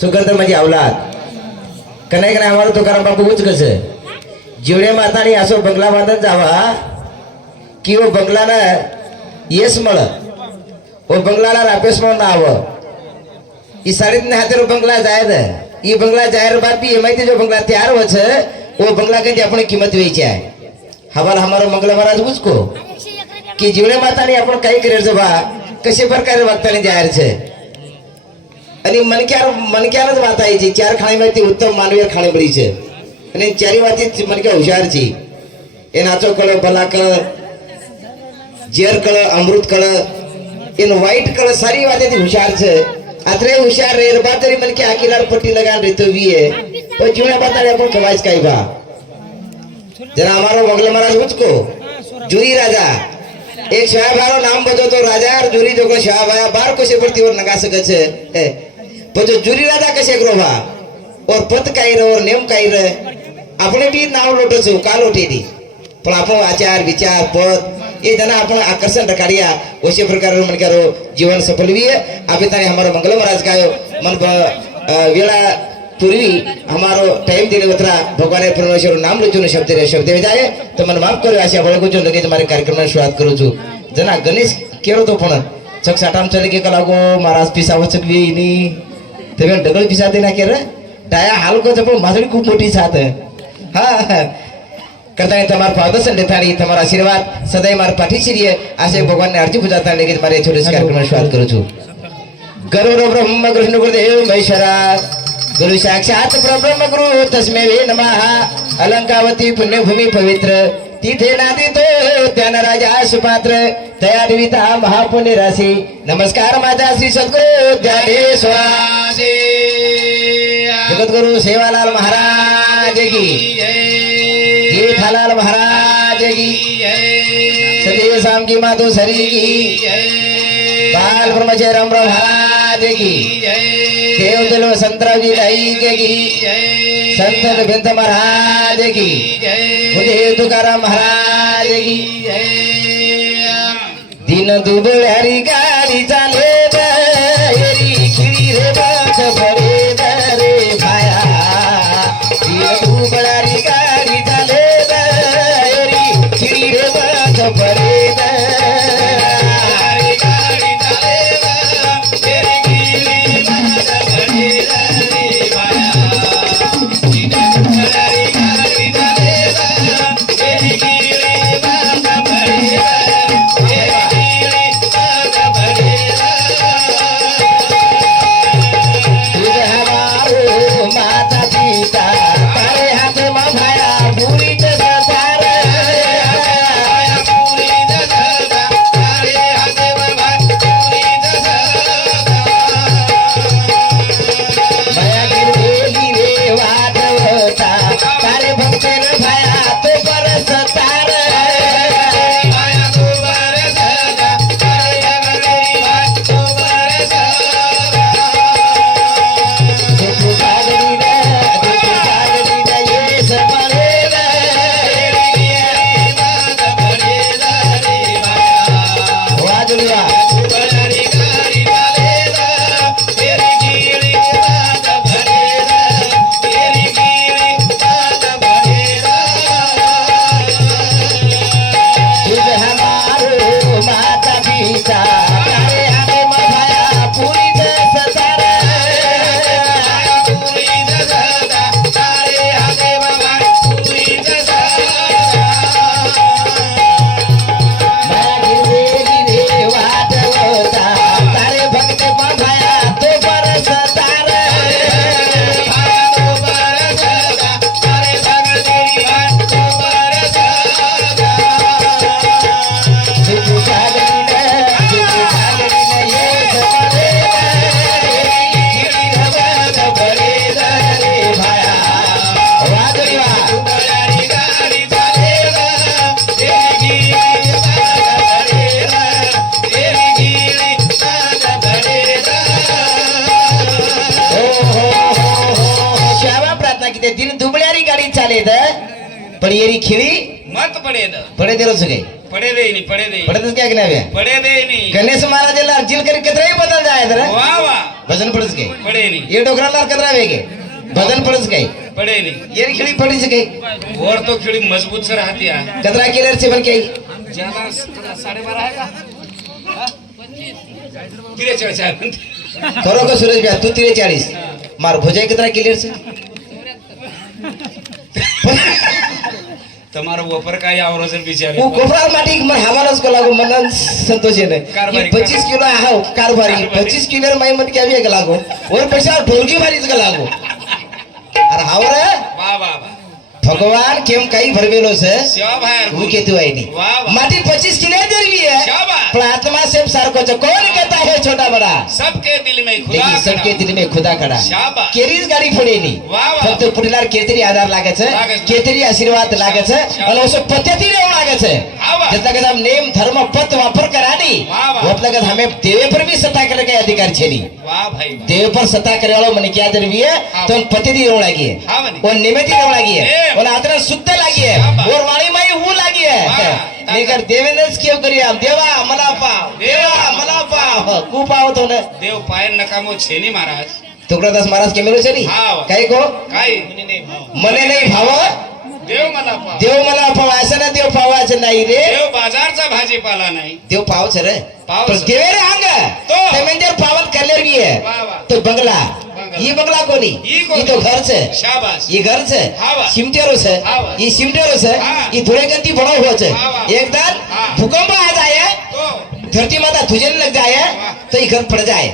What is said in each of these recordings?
સુગંધર માજી અવલાદ કનાઈ કનાઈ અમારું તો કરમ બાપુ ઉચ કશે જીવડે માતાની આસો બંગલા માતા જ આવા કીઓ બંગલાના યશ મળે. ઓ બંગલાના રાપેશ મળ ના આવ. એ સાડી ને હાથે બંગલા જાય ને એ બંગલા જાહેર બાપી એમાંથી જો બંગલા તૈયાર હોય છે, ઓ બંગલા કઈ આપણે કિંમત વેચ્યા હવાલ અમારો મંગલા મહારાજ પૂછકો કે જીવડે માતાની આપણે કઈ કરે છે બા, કશે પ્રકારે વક્તાની જાહેર છે. અને મને ક્યારે મને ક્યારે જ વાત આવી છે, ચાર ખાણીમાંથી ઉત્તમ માનવીય ખાણી પડી છે. અને ચારી વાતથી મને કે હોશિયાર છે? એ નાચો કળ, ભલા કળ, ઝેર કળ, અમૃત કળ, એનો વ્હાઈટ કળ સારી વાતેથી હોશિયાર છે. આત્રે હોશિયાર રે રબા તરી કે આકીલાર પટ્ટી લગાન રહેતો વીએ. તો જૂના બતાડે પણ કવાજ કાઈબા જરા અમારો મોગલ મહારાજ ઉચકો જુરી રાજા. એક શાહભારો નામ બધો તો રાજા જુરી જોકો શાહભાયા બાર કોશે પરથી ઓર નગા શકે છે. तो जो जुरी राजा कसे ग्रोभा और पत काही र और नेम काही र આપણે બી નાવ લોટો છું કા લોટેડી પણ આપણો આચાર વિચાર પદ એ જના आपण आकर्षण रखाडिया ओशे प्रकार मन करो जीवन सफल भी है अभी ताने हमारो मंगल महाराज कायो मन ब- अ, वेळा पूर्वी हमारो टाइम दिले उतरा भगवान परमेश्वर नाम लचून शब्द रे शब्द જાય તો મને માફ કર્યો આશા બળગું છું લગે મારે કાર્યક્રમની શરૂઆત કરું છું જના ગણેશ કેરો તો પણ છક સાટામ ચલે કે કલાકો મારા પીસાવો છક વી ની તમે ડગલ પીસાતે ના કે રે ડાયા હાલ કો તો પણ માસડી ખૂબ મોટી સાથ હા કરતા તમારા ફાદર્શન લેતાની તમારા આશીર્વાદ સદાય મારા પાઠી છીએ આશે ભગવાનને અરજી પૂજાતા લગે મારે છોટે કાર્યક્રમની શરૂઆત કરું છું ગરુડ બ્રહ્મ કૃષ્ણ ગુરુદેવ મહેશ્વરા ગુરુ સાક્ષાત પરબ્રહ્મ ગુરુ તસ્મે વે નમઃ અલંકાવતી પુણ્યભૂમિ પવિત્ર તીથે નાદિતો ત્યાં રાજા સુપાત્ર दयान्विता महापुण्य राशि नमस्कार माता श्री सदगुरु ज्ञानेश्वासी सेवालाल महाराज की। जेठालाल महाराज की। सदैव शाम की माधो सरी की। बाल ब्रह्मचय राम महाराज की। देव दिलो संतरा जी लाई की। संतन बिंद महाराज की। मुझे तुकार महाराज की। दिन दुबळ्यारी गाडी चाले ಪಡೆದಿರೋ ಸಗೆ ಪಡೆದೇನಿ ಪಡೆದೇನಿ ಪಡೆದಕ್ಕೆ ಆಗ್ಲಾವೆ ಪಡೆದೇನಿ ಗಣೇಶ ಮಹಾರಾಜ ಎಲ್ಲ ಅರ್ಜಿಲ್ ಕರಿ ಕತ್ರ ಬದಲ್ ಆಯ್ತರ ವಾ ವಾ ಭಜನ್ ಪಡಿಸ್ಕೆ ಪಡೆನಿ ಈ ಡೋಗ್ರಲ್ಲ ಕತ್ರ ವೇಗೆ ಭಜನ್ ಪಡಿಸ್ಕೆ ಪಡೆನಿ ಏನ್ ಖಿಳಿ ಪಡಿಸ್ಕೆ ಓರ್ तो खिळी मजबूत सर हातिया कत्रा केल्यावर सेवन काही ज्याला साडेबारा आहे का तिरेचाळीस आहे खरोखर सुरेश भ्या तू तिरेचाळीस मार भोजाई कत्रा केल्यावर તમારો વપર કાઈ આવરો છે બિચારી હું ગોફરા માટે એક હવાલો જ લાગો મને સંતોષ છે. ને 25 કિલો આહો કારબારી 25 કિલો મેં મત કે આવી લાગો? ઓર પૈસા ઢોલકી મારી જ લાગો. અરે હાવરે વાહ વાહ ભગવાન કેમ કઈ ભરવેલો છે? હું કેતો આવી નહીં. માટી પચીસ કિલો જ પણ આત્મા સેમ સારખો છે. કોણ કે है छोटा बड़ा। सबके दिल में खुदा सबके दिल में खुदा खडा। केरीज गाडी फुडेली फक्त पुढीलार केतरी आधार छे केतरी आशीर्वाद लागे लागायचं आणि असं पद्धती लागे छे त्यातला कदा नेम धर्म पत वापर करानी होतला कदा हमें देवे पर भी सत्ता करे के अधिकार छेली देवे पर सत्ता करे वालों मन क्या दरवी है। तो पद्धति देऊ लागी है और निमित्ती देऊ लागी है और आदर शुद्ध लागी है और वाणी माई हु लागी है लेकर देवेंद्र की करिए देवा। खूप आवत होत देव पाय नकामो छे महाराज तुकडादास महाराज केलेलो छे काही को काही मने नाही भाव देव मला देव मला असं ना देव पावायचं नाही रे देव बाजारचा भाजीपाला नाही देव पावच रे पाव देवे रे अंग म्हणजे पावन कलर भी आहे तो बंगला ही बंगला कोणी ही तो घरच ही घरच ये ही से ही धुळे गती सिमटेरो से ये बड़ो हो से भूकंप आज आहे धरती माता तुझे लग जाए वाह. तो ये घर पड़ जाए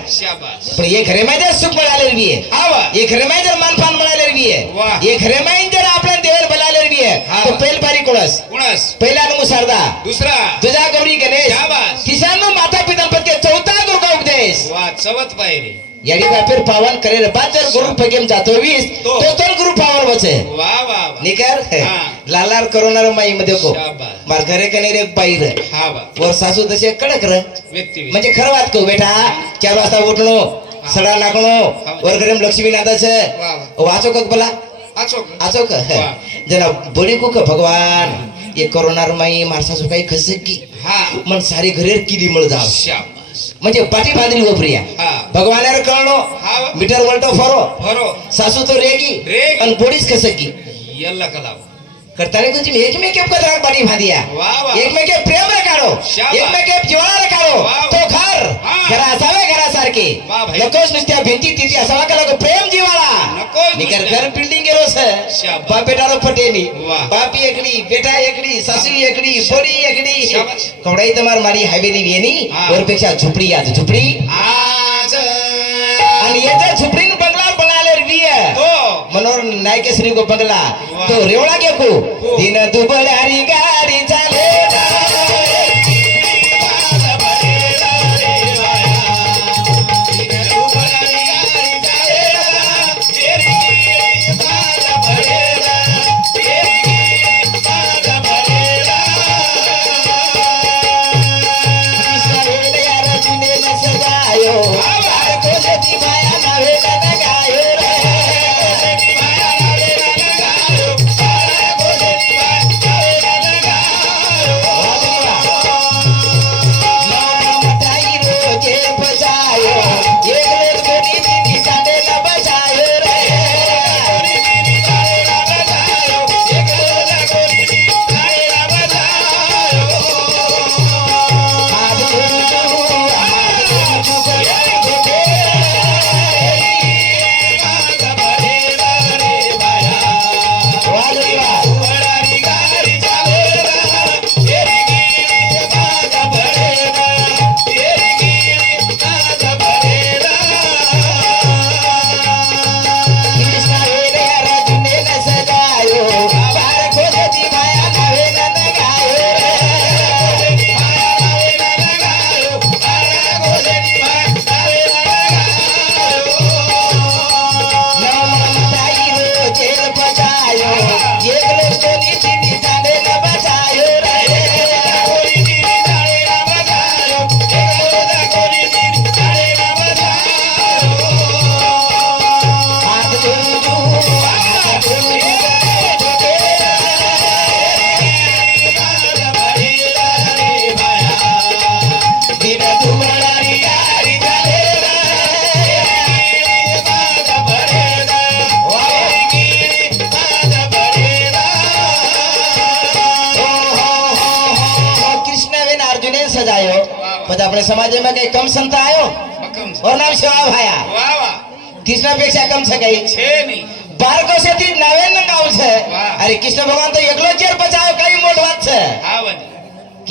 पण ये घरे में जर सुख मिळालेलं बी आहे हा. ये घरे में जर मानपान मिळालेलं बी वाह. आहे ये घरे में जर आपल्या देवर बनालेलं बी आहे हा तो. पहिल पारी कोणस कुणस पहिला नमू शारदा दुसरा तुझा गौरी गणेश. किसान माता पिता पद के चौथा का उपदेश वा चवत पायरे याडी बापेर पावन करेल बाद जर गुरु पगेम जातो वीस तो. गुरु पावन बचे निकर? लालार करोनार माई मध्ये को मार घरे कने रे बाई रे. और सासू तसे कडक रे. म्हणजे खरं वाट को बेटा. चार वाजता उठणो सडा लागणो वर घरे लक्ष्मी नादाच वाचो कक बोला? आचो क? जना बडी कुक भगवान? ये करोनार माई मार सासू काही खसकी हा. मन सारी घरेर किदी मळ जाव म्हणजे पाठी हा. भगवानार कळणो हा वा. मीटर वलटो फरो. भरो सासू तो रेगी रेगी. आणि बोडीच खस की यल्ला कलाव. કરતાની તુજી એકમે કદરા બની ભાદિયા વાહ વાહ એકમે કે પ્રેમ રે કાઢો એકમે કે જીવાળા રે કાઢો તો ઘર ઘર અसावे घरासारखे नकोस नुसत्या भिंती तिची असावा का लोक प्रेम जीवाला। नकोस निकर घर बिल्डिंग गेलो स। बाप बेटारो पटेली बापी एकडी बेटा एकडी सासू एकडी बोरी एकडी। कवडाई तमार मारी हायवे नी वेनी वरपेक्षा झुपडी आज झुपडी। आज। आणि येते झुपडी मनोहर नायकेश्री को बंगला वाह.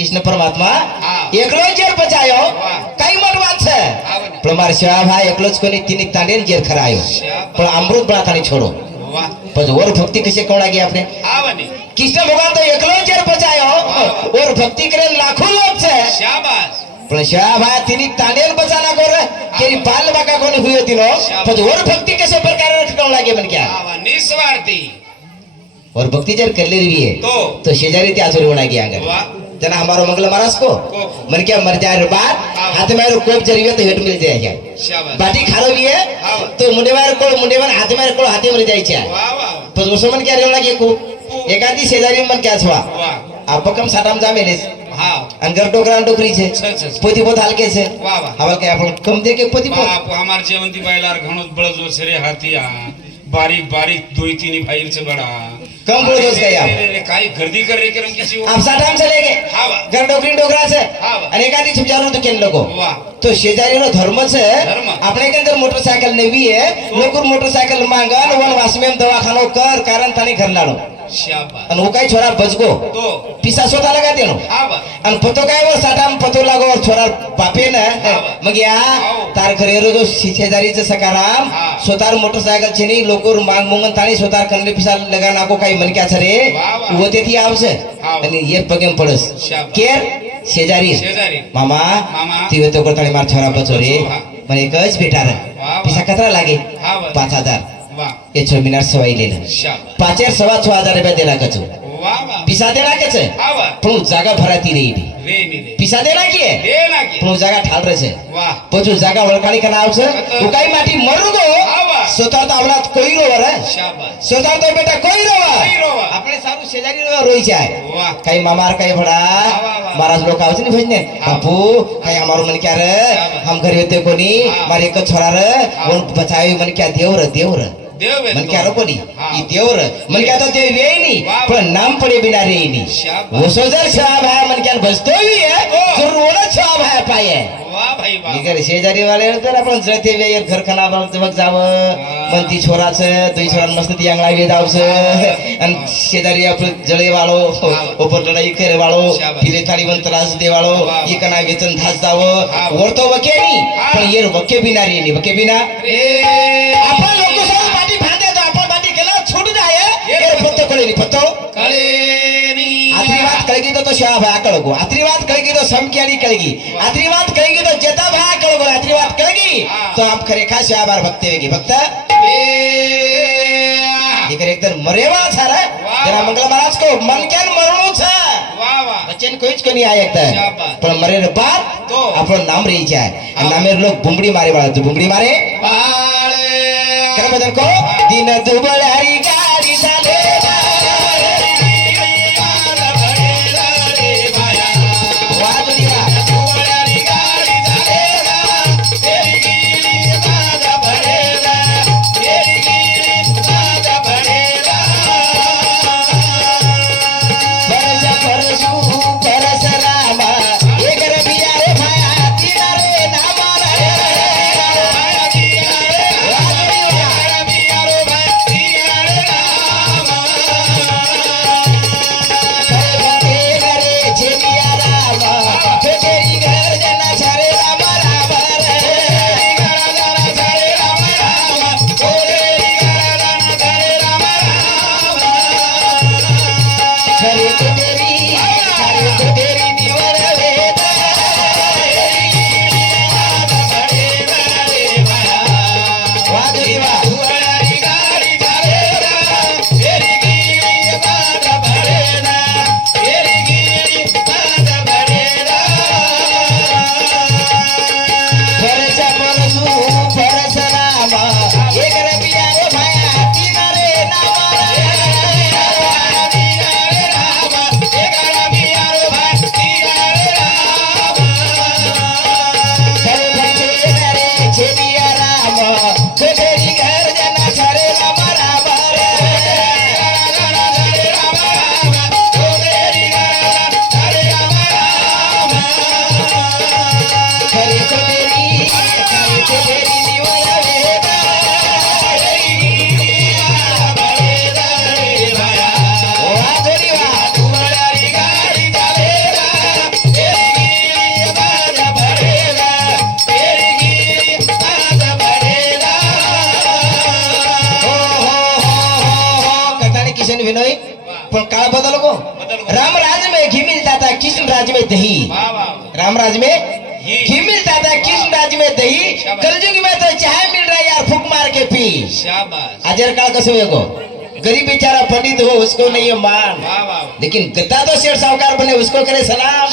कृष्ण परमात्मा एकलो जेर बचायो काही मनवाच प्रमार शिवाभा एकलोच कोणी तिने तांडेन जेर खरा आयो पण अमृत बळाताने छोडो. पण वर भक्ती कशी कोणा गी आपने कृष्ण भगवान तो एकलो जेर बचायो. वर भक्ती करे लाखो लोग छे. शाबाश पण शिवाभा तिने तांडेन बचाना कोर. केरी बाल बाका कोणी हुयो दिलो पण वर भक्ती कशा प्रकारे कोणा गी मन क्या? निस्वार्थी. और भक्ति जर कर ले रही है तो, तो शेजारी ते आचोरी होना गया जना हमारो मंगल महाराज को। मन क्या मर जाए बात। हाथ में कोप जरिए तो हेट मिल जाएगा। बाटी खारो भी है तो मुंडे मार को मुंडे मार हाथ मार को हाथी मर जाए तो दोस्तों मन क्या रेवला के? को एकादी शेजारी मन क्या छवा आप कम साटाम जा मेलेस अंगर डोकरा डोकरी छे पोती पोत हलके छे हवा के अपन कम दे के पोती पोत आप हमार जेवंती बायलार घणो बड़ा जोर से रे हाथी बारीक बारीक दोई तीन भाई से बड़ा। બળજો છે યાર? અરે, અરે, કાઈ गर्दी कर रही करम किसी आप साटाम से लेके હા વાહ घर टोकरी टोकरा छे हाँ। અને એકાદી છુપજાનું તો કેન લોકો વાહ તો શેજારીનો ધર્મ છે ધર્મ. આપણે કે અંદર મોટરસાયકલ નવી હે લોકો મોટરસાયકલ માંગન વન વાસમેમ દવાખાનો કર કારણ તાની ઘર લાડો શાબાશ અને હું કઈ છોરા ભજગો તો પીસા સોતા લગા દેનો હા વાહ અને પતો કઈ વો સાટામ પતો લાગો ઓર છોરા બાપે ને હા. મગ યા આવો. તાર ઘરે રો જો શેજારી છે સકારામ હા. સોતાર મોટરસાયકલ છે ની લોકો માંગ મુંગન તાણી સોતાર કનલે પીસા લગા નાખો કઈ મન ક્યાં છે રે વાહ, વાહ. वो તેથી આવશે આવો. અને એ પગેમ પડસ શાબાશ. કેર શેજારી શેજારી. મામા મામા. તીવે તો કરતાણી માર છોરા બચો રે હા. મને એક જ બેટા રે વાહ. પૈસા કતરા લાગે હા વાહ પાંચ હજાર ये छो मिनार सवाई लेना। पाचेर सवा छो हजार रुपया देना कचो पिसा देना कचे पण जागा भराती रही थी पिसा देना की है पण जागा ठाल रहे से. पचो जागा वळकाणी कना आवसे उकाई माटी मरू दो सोता तो आवलात कोई रोवर है? स्वतः तो बेटा कोई रोवर. अपने सारू शेजारी रोवर रोई जाए काही मामार काही भडा. महाराज लोक आवचे नहीं भेजने बापू काही हमारो मन क्या रे? हम घर होते कोनी मारे एक छोरा रे. वो बचाए मन क्या देव रे देव रे. मन क्या रोको नी देवर. मन क्या तो देव ये नी नाम पड़े बिना रे नी क्या बसतो शेजारी वाले तर आपण जळते वेळ घरखाना बघ जावं. पण ती छोराच तुझी छोरा मस्त ती अंगळा वे जावस आणि शेजारी आपलं जळे वाळो ओपर लढाई कर वाळो फिरे थाळी पण त्रास दे वाळो इकडे वेचन धास जावं. वरतो वके नी पण येर वके बिना रे वके बिना आपण लोक ಪತ್ತೋ? ಕಳಗಿದ ಶಾಭಾ ಕಳಗು. ಅತ್ರಿವಾದ ಕಳಗಿದ ಸಂಖ್ಯಾನಿ ಕಳಗಿ. ಕಳಗು. ಅತ್ರಿವಾದ ಕಳಗಿ. तो आप खरेखा शाबार भक्ते वेगी भक्त इकडे एकदम मरेवा सारा मंगल महाराज को मन क्या मरणू छ वचन कोईच कोणी आहे एकदा पण मरेर बाप आपण नाम रेचे आहे आणि नामेर लोक मारे बाळा तू बुंबडी मारे को दिन दुबळारी आजर काळ कसं वेगो गरीब बेचारा पंडित हो उसको नहीं है मान. लेकिन गद्दा तो शेर साहूकार बने उसको करे सलाम.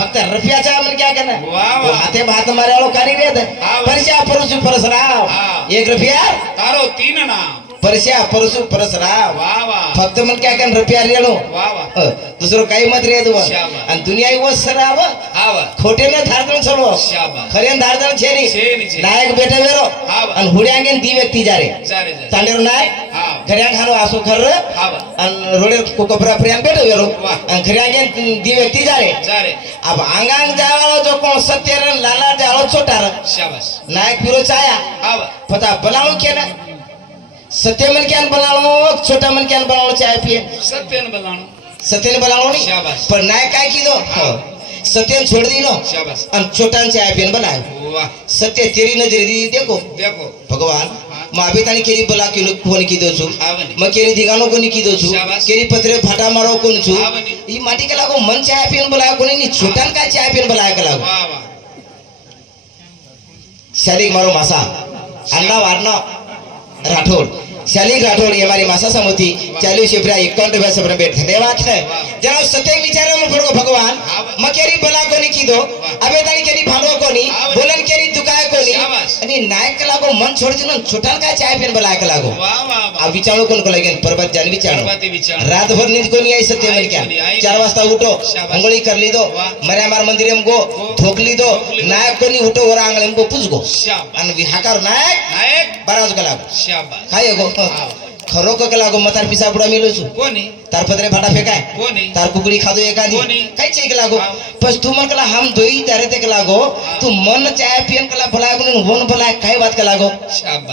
फक्त रफियाचा मन क्या करना? वाह, वाह. वो हाथे भात मारे वालों का हाँ, वाह. परशा परसु परसराम. हाँ. एक रुपया तारो तीन नाम. परशा वाह वाह. फक्त मन क्या कर रुपया रेलो वाह वाह. दुसरं काही मत रे तू शाबास. आणि दुनिया वो सराव हा खोटे ने धारदण सोडो शाबास. खरे धारदण छेरी छेरी. नायक बेटे वेरो हाँ, वाह. आणि हुड्यांगे दी व्यक्ती चारे चारे तांडेरो नायक हा घऱ्या खानो आसो खर आणि रोडे वाह. आणि घऱ्यांगे दी व्यक्ती चारे अब आंगांग जावाळो जो कोण सत्यर लाला जाळो छोटार शाबाश नायक पिरो चाया हा वाह पता बनावो केना सत्य मन क्यान बनावो छोटा मन क्यान बनावो चाय पिए सत्यन बलाणो सत्यने बनावो नहीं शाबास. पर नायक काय कीधो हाँ. सत्यन छोड़ दी नो। शाबाश। आणि छोटान चाय पियन बनायो वाह। सत्य तेरी नजर दी देखो। देखो। भगवान केली बला किलो कोणी हा बने मग केली दिगानो कोणी छु। शाबास. केली पत्रे फाटा मारो कोण छु। हा माटी के लागो मन चाय पियन बनायो कोणी नी छोटान काय चाय पियन बनायो के लागो। शालिक मारो मासा। अण्णा वारणा राठोड शालिक राठोड ये हमारी मासा समूती। चालू शिप्रा एकाउंट रुपया सब भेट धन्यवाद है। जरा सत्य विचार में पड़ो भगवान। मकेरी बला कोनी कीधो अबे ताणी केरी भांडो कोनी। बोलन केरी दुकाय कोनी। शाबास. आणि नायक लागो मन छोड़ दिनो छोटा काय चाय पियन बलाय के लागो वाह वाह। आ वाह विचारो कोण को लागेन पर्वत जान विचारो। पर्वती विचार। रातभर नींद कोणी आई सत्य मन क्या? आई कोणी, आई चार कोणी. वाजता उठो शाबास. अंगोळी कर ली दो वाह. मर्या मार मंदिर में गो गो. थोकली दो थोकली दो. नायक कोणी उठो वर आंगळे में गो पुज गो। शाबाश। आणि हाकार नायक नायक। बराच का लागो शाबाश। काय गो। हा. खरो का लागो मतार पिसा बुडा मिलो छु कोणी तार पत्रे फाटा फेकाय कोणी तार कुकड़ी खादो कोणी? काय चेक लागो. पस तू मन कला हम दोई तारे ते लागो. तू मन चाय पियन कला भला कोणी वन भला काय बात का लागो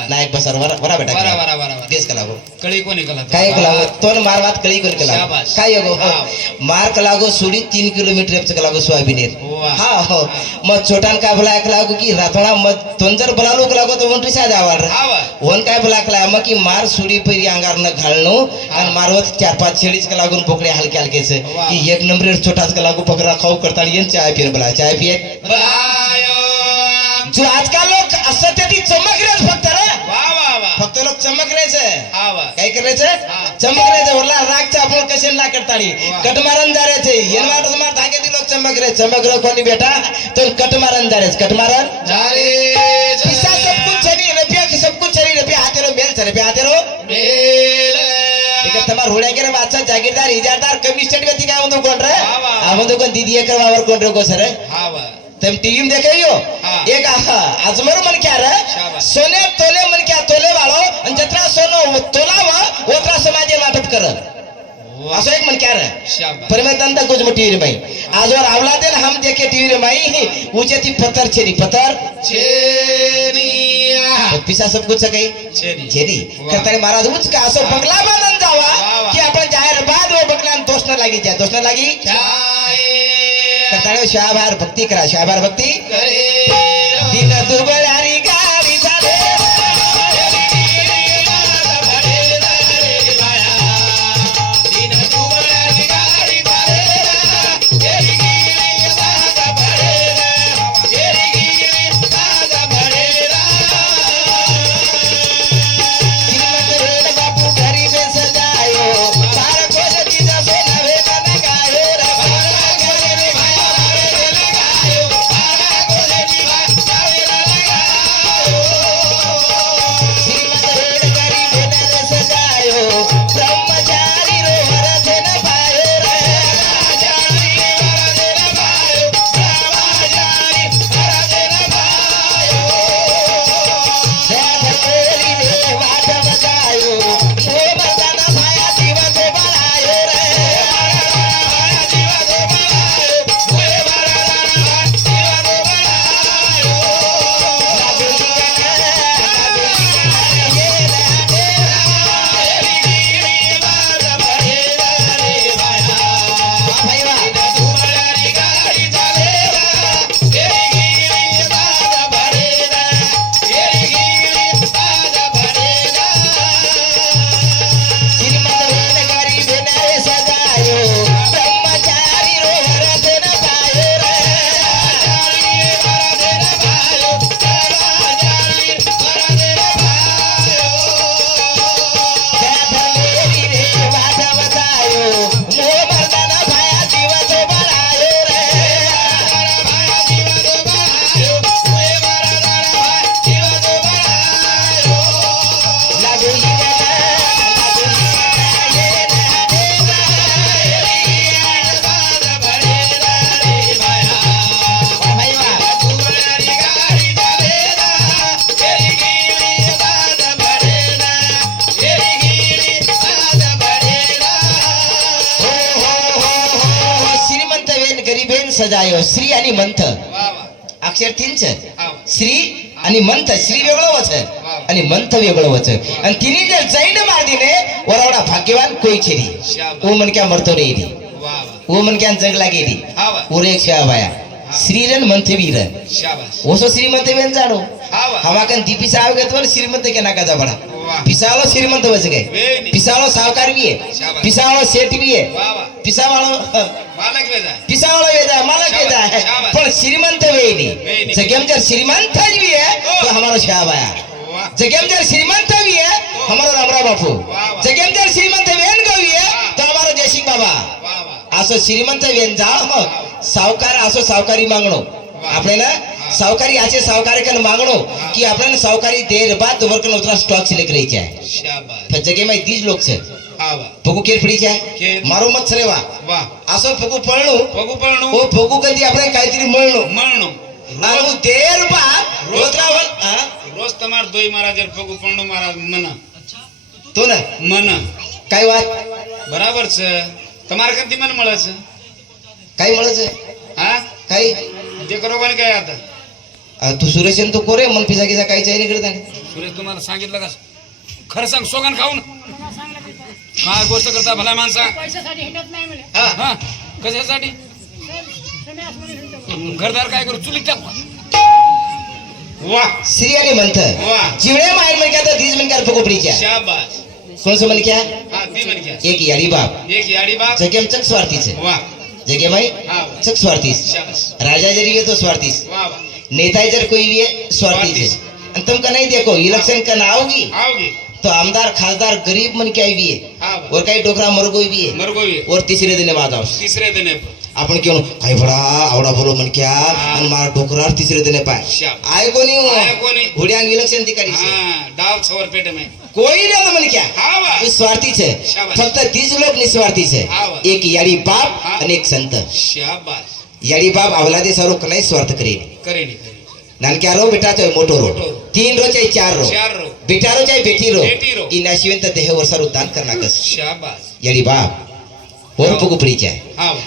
नायक बसर बेटा बरा बरा देश का लागो कळी कोणी कला काय कलागो तोन मार बात कळी कोणी कला. काय गो हा. मार कलागो सोडी तीन किलोमीटर कलागो सोयाबीन वाह. हा हो मग छोटान काय भला कलागो की रातोणा मग तोन जर भलालो कलागो तो वंटी सा जावार हा वाह वन काय भला कला मग की मार सुडी पहिली अंगारनं घालणो. आणि मारवत चार पाच शेळीच का लागून पोकळे हलके हलकेच. की एक नंबर छोटाच का लागू पकड़ा खाऊ करता येन चाय पियन भला चाय पिये बायो. जो आजकाल लोक असं ते ती चमक रेच फक्त फक्त लोक चमक हा वाह काय करायचं? हा. चमकरायचं वरला रागचं आपण कसे ना करतानी वा. कटमारन जायचे येनवाट तुम्हाला धागे दिलो चमक रे चमक रे कोणी बेटा? तो कटमारन जायच कटमारन जारे पिसा सब कुछ छरी रुपया की सब कुछ छरी रुपया हाथे रो मेल छरे हाथे हा वाह तम टीवी में देखे हो हा. एक आजमर मन क्या रे. शाबास. सोने तोले मन क्या तोले वालो आणि जत्रा सोनो तोला वा ओत्रा समाज वाटप कर वाह असं एक मन क्या परमेतंता कुछ मो टीवी रे भाई आज और आवला दे हम देखे टीवी रे भाई ऊंचे थी पत्थर छेरी पत्थर. पिसा सब कुछ काही? छेरी. करताना महाराज उच का असं. बंगला बांधून न लागी दोष न लागी करताना शाबार भक्ती करा शाबार भक्ती करे. दिन दुबळारी सजायो श्री आणि मंथ. अक्षर तीनच. श्री आणि मंथ. श्री वेगळं वच आणि मंथ वेगळं वच आणि तिने जर जैन मार दिले वरावडा भाग्यवान शाबास. ओ मन क्या मरतो रे वा. ओ मन क्या जगला गेली उरे बाया. श्रीरन मंथ वीर शाबास. ओसो श्रीमंत वेन जाणो. हावा हमाकन दी पिसाव घेतो श्रीमंत के नाका बडा वा पिसावला श्रीमंत व्हायचं काय? पिसावला सावकार बी आहे. पिसावला शेठ बी आहे. पिसावाला पिसावला वेद. आहे मालक वेद. आहे पण श्रीमंत वेणी जगेमचार श्रीमंत बी आहे तो हमारा शाह आया जगेमचार श्रीमंत भी है. हमारा रामरा बापू. जगेमचार श्रीमंत वेन गवी है तो हमारा जयसिंग बाबा. असं श्रीमंत वेन जा सावकार असो सावकारी मागणं. आपल्याला साहूकारी आचे साहूकारी का मांगणो की आपल्याला सावकारी देर बाद वर्कन उतरा स्टॉक सिलेक्ट रही आहे. જગ્યામાં माहिती લોક છે छे ફગુ કેર પડી જાય મારો મત છે વાહ વાહ આસો ફગુ પડણું ફગુ પડણું ઓ ફગુ કદી આપણે કાયતરી મળણું મળણું આનું તેર બાર રોત્રાવલ હા રોજ તમાર દોઈ મહારાજ ફગુ પડણું મહારાજ મના તો ને મના કઈ વાત બરાબર છે તમારે કદી મને મળે છે કઈ મળે છે હા કઈ જે કરો કોને કયા હતા तू सुरेश तू कोरे मग पिझा गिझा काही तयारी करत सुरेश तुम्हाला सांगितलं का? खरं सांग सोगन खाऊन. काय गोष्ट करता भला माणसा? कशासाठी? घरदार काय करू? चुलीत टाकू वा. श्रीयाने म्हणत वाह। चिवड़े मार में क्या था तीस मिनट का रुपये क्या? क्या? एक याडी बाप. एक याडी बाप. जगेम चक स्वार्थीच वा. जगे भाई चक स्वार्थीस राजा जरी येतो स्वार्थीस नेता जर कोई भी है स्वार्थी से तुम का नहीं देखो इलेक्शन का ना आओगी। तो आमदार खासदार गरीब मन के आई भी है। और कई टोकरा मर गई भी है। मर गई और तीसरे दिन बाद आओ तीसरे दिन अपन क्यों कई बडा आवडा बोलो मन क्या। आणि मारा डोकरा तीसरे दिन पाए। आए को नहीं हुआ घोड़िया इलेक्शन अधिकारी पेट में। कोई नहीं मन क्या। स्वार्थी छे फक्त तीस लोग निस्वार्थी छे एक यारी बाप एक संत। शाबाश। यडी बाप अवलादी स्वरूप नाही स्वार्थ करीन नानक्या रो बेटा तो मोटो रो। तीन रो चाहे चार रो। रो। बेटा रो चाहे बेटी रो। इन अश्विन तो देह वर्षा दान करना कस। यडी यडी बाब वर पगू अन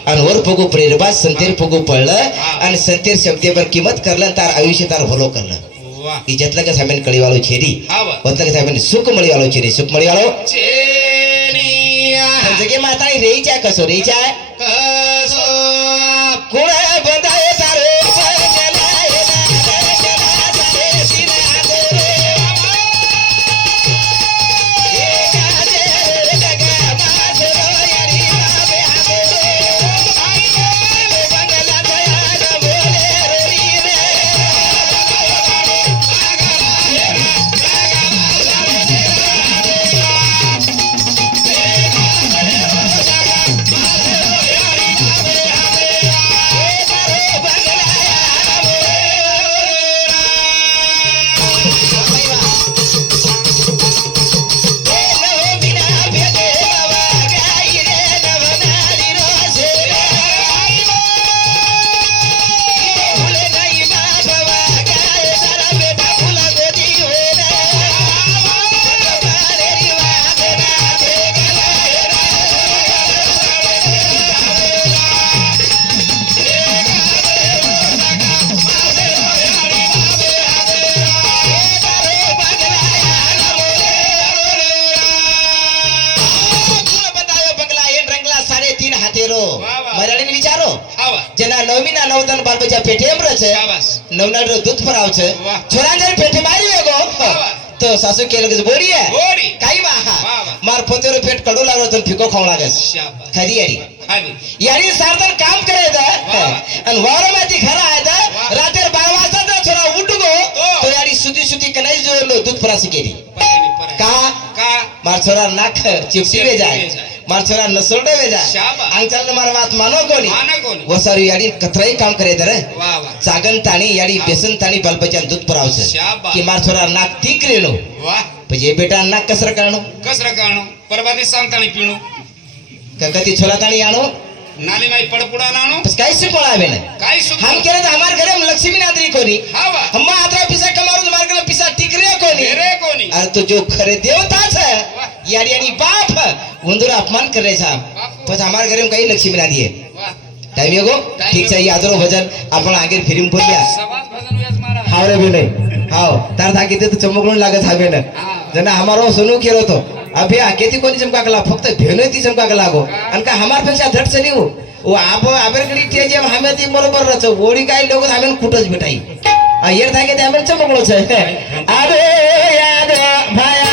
आणि वर पगू प्रेरबा संतेर पगू पडलं आणि संतेर शब्देवर किंमत करलं तार आयुष्य तार भलो करलं। इज्जतला का कळी वालो छेरी वतला का सामेन सुख मळीवालो छेरी सुख मळीवालो छेरी जगे माता रेईचा कसो रेईचा तो सासू केलं की बोरी आहे? काही वाहा मार पोतेवर पेट कडू लागलो तर फिको खाऊ लागेल. खरी यारी. यारी सारदार काम करायचं आणि वारमाची घरा आहे रात्री बारा वाजता थोडा उठू गो. तो यारी सुती सुती कनाई जोडलो दूध प्रासी केली. का? का? मार थोडा नाक चिपटी जाय. ಮನುಷ್ಯನ ನಸರಡೇವಿದ ಅಂಚಲ್ ಮರವಾತ್ ಮನೋಗೋನಿ ಒಸಾರು ಯಾಡಿ ಕತ್ರೈ ಕಾಮ್ ಕರೆದರ ಸಾಗನ್ ತಾನಿ ಯಾಡಿ ಬೆಸನ್ ತಾನಿ ಬಲ್ಬಚನ್ दूध ಪರಾವಸ ಕಿ ಮನುಷ್ಯರ ನಾಕ್ ತೀಕ್ರೇನು ಪಜೆ ಬೇಟ ನಾಕ್ ಕಸರ ಕಾಣು ಕಸರ ಕಾಣು ಪರಬಾದಿ ಸಂತಾನಿ ಪೀಣು ಕಕತಿ ಛೋಲಾ ತಾನಿ ಯಾಣು नाली माई पड़पुड़ा नानो काई से पड़ा बेले काई से हम कह रहे थे हमारे घरे हम लक्ष्मी नादरी कोनी हां वा हम आतरा पिसा कमारो तुम्हारे पिसा टिकरे कोनी रे कोनी अरे तो जो खरे देवता है यारी यारी बाप! बंधुरा अपमान कर रहे साहब। बस हमारे घर में कई लक्ष्मी बना दिए। टाइम ये गो? ठीक सही आदरो भजन अपन आगे फिर बोल दिया। हावड़े भी नहीं। हाव तार था कितने तो चमकने लागत हवे ना जना हमारो सुनो सुनू केरो तो। अभी आके कोनी चमका चमकाकला फक्त भेनो ती चमकाकला गो। आणि का हमारपेक्षा धड से नहीं हो। आप आपल्याकडे ते जे हमें ती बरोबर रच ओडी काय लोक हमें कुठच भेटाई येर थाके ते हमें चमकलो छे। अरे याद भाया।